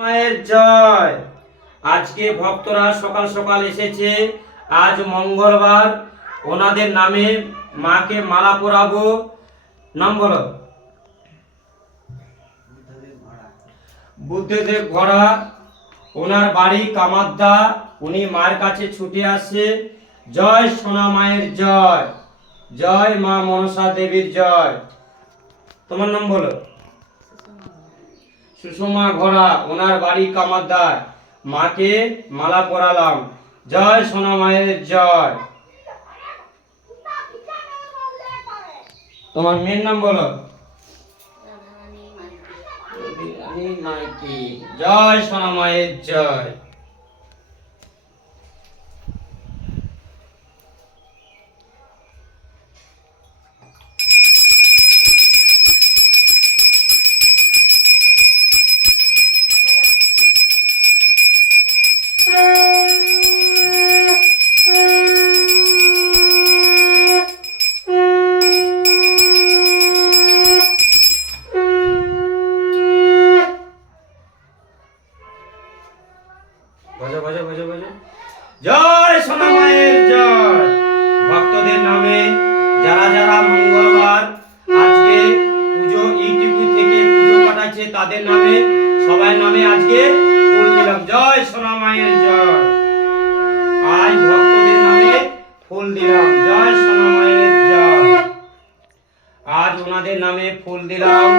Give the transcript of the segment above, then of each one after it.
মায়ের জয়। আজকে ভক্তরা সকাল সকাল এসেছে। আজ মঙ্গলবার, ওনাদের নামে মাকে মালা পরাবো। নাম বলো। বুদ্ধদেব ঘোড়া, ওনার বাড়ি কামাদ্দা। উনি মায়ের কাছে ছুটে আসে। জয় সোনা মায়ের জয়, জয় মা মনসা দেবীর জয়। তোমার নাম বলো। সুষমা ঘোড়া, ওনার বাড়ি কামাদ্দার। মাকে মালা পরালাম। জয় সোনা মায়ের জয়। তোমার মেয়ের নাম বলো। জয় সোনা মায়ের জয়। জয় সোনা মায়ের জয়। ভক্তদের নামে যারা যারা মঙ্গলবার আজকে পুজো ইউটিউব থেকে পুজো পাঠাচ্ছে তাদের নামে সবাই নামে আজকে ফুল দিলাম। জয় সোনা মায়ের জয়। আজ ভক্তদের নামে ফুল দিলাম। জয় সোনা মায়ের জয়। আজ ওনাদের নামে ফুল দিলাম।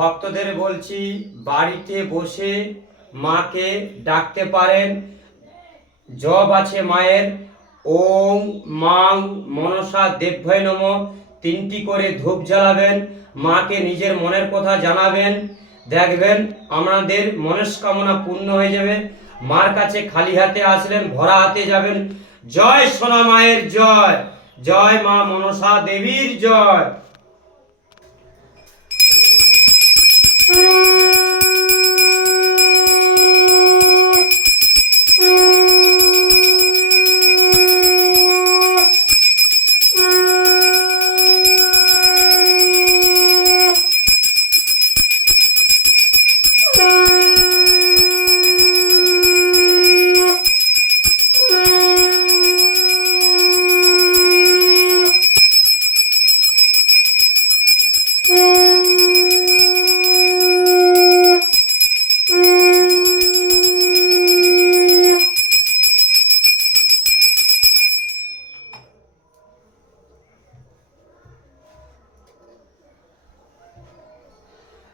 ভক্তদের বলছি, বাড়িতে বসে মাকে ডাকতে পারেন। জপ আছে মায়ের, ওং মাং মনসা দেবভয় নমঃ। 3টি করে ধূপ জ্বালাবেন। মাকে নিজের মনের কথা জানাবেন। দেখবেন আপনাদের মনস্কামনা পূর্ণ হয়ে যাবে। মার কাছে খালি হাতে আসলেন, ভরা হাতে যাবেন। জয় সোনা মায়ের জয়, জয় মা মনসা দেবীর জয়।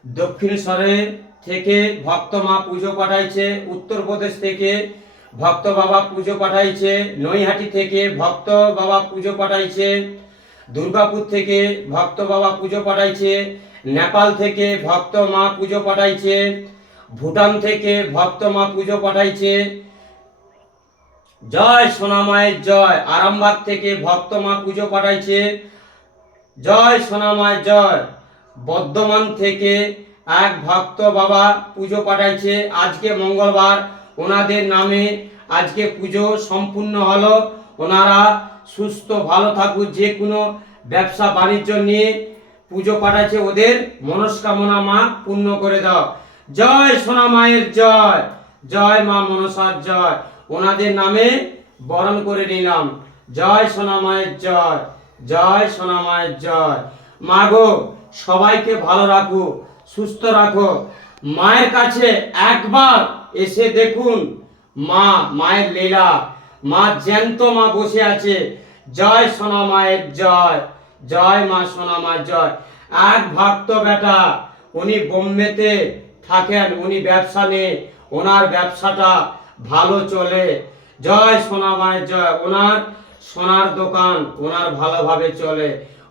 দক্ষিণেশ্বরে থেকে ভক্ত মা পুজো পাঠাইছে। উত্তরপ্রদেশ থেকে ভক্ত বাবা পুজো পাঠাইছে। নৈহাটি থেকে ভক্ত বাবা পুজো পাঠাইছে। দুর্গাপুর থেকে ভক্ত বাবা পুজো পাঠাইছে। নেপাল থেকে ভক্ত মা পুজো পাঠাইছে। ভুটান থেকে ভক্ত মা পুজো পাঠাইছে। জয় সোনা মায়ের জয়। আরামবাগ থেকে ভক্ত মা পুজো পাঠাইছে। জয় সোনা মায়ের জয়। বর্ধমান থেকে এক ভক্ত বাবা পুজো পাঠাইছে। আজকে মঙ্গলবার, ওনাদের নামে আজকে পুজো সম্পূর্ণ হলো। ওনারা সুস্থ ভালো থাকুক। যে কোনো ব্যবসা বাণিজ্য নিয়ে পুজো পাঠাচ্ছে, ওদের মনস্কামনা মা পূর্ণ করে দাও। জয় সোনা মায়ের জয়, জয় মা মনসার জয়। ওনাদের নামে বরণ করে নিলাম। জয় সোনা মায়ের জয়, জয় সোনা মায়ের জয়। মা গো, সবাইকে ভালো রাখো, সুস্থ রাখো। মায়ের কাছে একবার এসে দেখুন মায়ের লীলা। মা জ্যান্ত মা বসে আছে। জয় সোনা মায়ের জয়, জয় মা সোনা মায়ের জয়। এক ভক্ত বেটা, উনি বোম্বেতে থাকেন, উনি ব্যবসা নেই, ওনার ব্যবসাটা ভালো চলে। জয় সোনা মায়ের জয়। ওনার সোনার দোকান ওনার ভালোভাবে চলে।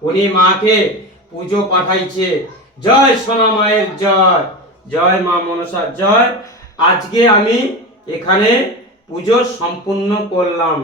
উনি মাকে পুজো পাঠাইছে। জয় সোনা মায়ের জয়, জয় মা মনসার জয়। আজকে আমি এখানে পুজো সম্পূর্ণ করলাম।